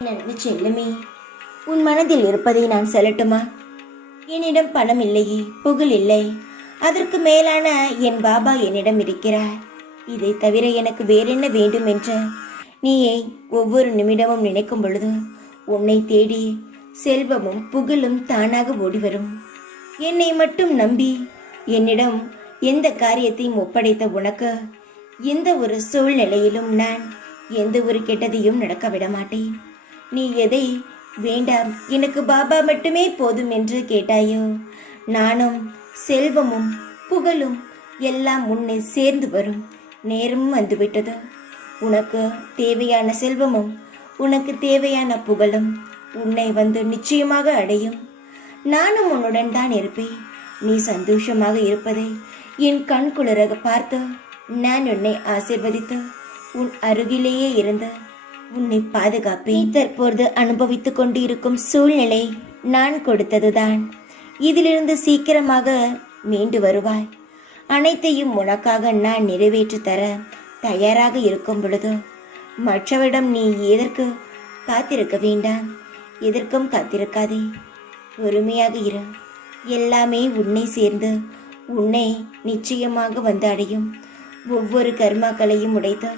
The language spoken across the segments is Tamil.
நன்றி செல்லுமே, உன் மனதில் இருப்பதை நான் சொல்லட்டுமா? என்னிடம் பணம் இல்லையே, புகழ் இல்லை, அதற்கு மேலான என் பாபா என்னிடம் இருக்கிறார். இதை தவிர எனக்கு வேறென்ன வேண்டும் என்று நீயே ஒவ்வொரு நிமிடமும் நினைக்கும் பொழுது உன்னை தேடி செல்வமும் புகழும் தானாக ஓடிவரும். என்னை மட்டும் நம்பி என்னிடம் எந்த காரியத்தையும் ஒப்படைத்த உனக்கு எந்த ஒரு சூழ்நிலையிலும் நான் எந்த ஒரு கெட்டதையும் நடக்க விட மாட்டேன். நீ எதை வேண்டாம், எனக்கு பாபா மட்டுமே போதும் என்று கேட்டாயோ, நானும் செல்வமும் புகழும் எல்லாம் உன்னை சேர்ந்து வரும் நேரமும் வந்துவிட்டது. உனக்கு தேவையான செல்வமும் உனக்கு தேவையான புகழும் உன்னை வந்து நிச்சயமாக அடையும். நானும் உன்னுடன் தான் இருப்பேன். நீ சந்தோஷமாக இருப்பதை என் கண் குளிர பார்த்து நான் உன்னை ஆசீர்வதித்து உன் அருகிலேயே இருந்து உன்னை பாதுகாப்பேன். தற்போது அனுபவித்துக் கொண்டு இருக்கும் சூழ்நிலை நான் கொடுத்ததுதான். இதிலிருந்து சீக்கிரமாக மீண்டு வருவாய். அனைத்தையும் உனக்காக நான் நிறைவேற்றி தர தயாராக இருக்கும் பொழுது மற்றவரிடம் நீ எதற்கு காத்திருக்க வேண்டாம். எதற்கும் காத்திருக்காதே, பொறுமையாக இரு. எல்லாமே உன்னை சேர்ந்து உன்னை நிச்சயமாக வந்து அடையும். ஒவ்வொரு கர்மாக்களையும் உடைத்து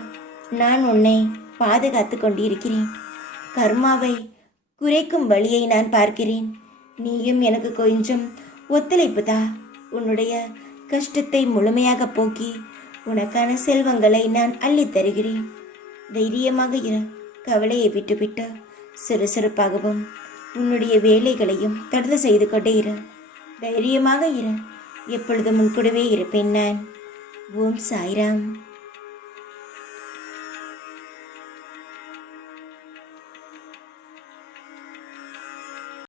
நான் உன்னை பாதுகாத்து கொண்டிருக்கிறேன். கர்மாவை குறைக்கும் வழியை நான் பார்க்கிறேன். நீயும் எனக்கு கொஞ்சம் ஒத்துழைப்பு தா. உன்னுடைய கஷ்டத்தை முழுமையாக போக்கி உனக்கான செல்வங்களை நான் அள்ளித் தருகிறேன். தைரியமாக இரு. கவலையை விட்டுவிட்டு சுறுசுறுப்பாகவும் உன்னுடைய வேலைகளையும் தொடர்ந்து செய்து கொண்டே இரு. தைரியமாக இரு. எப்பொழுதும் உன் கூடவே இருப்பேன் நான். ஓம் சாய்ராம்.